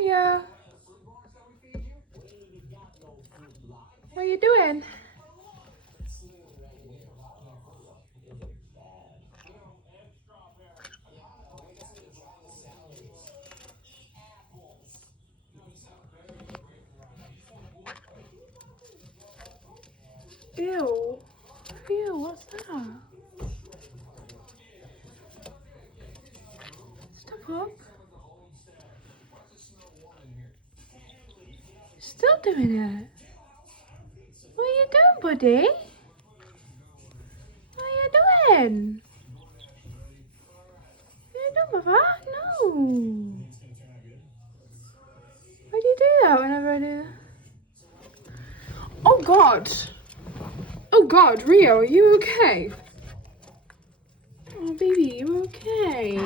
Yeah. What are you doing? Ew. Ew, what's that? Stop up. Still doing it. What are you doing, buddy? What are you doing? What are you doing with that? No. Why do you do that whenever I do that? Oh God. Oh God, Rio, are you okay? Oh baby, you okay?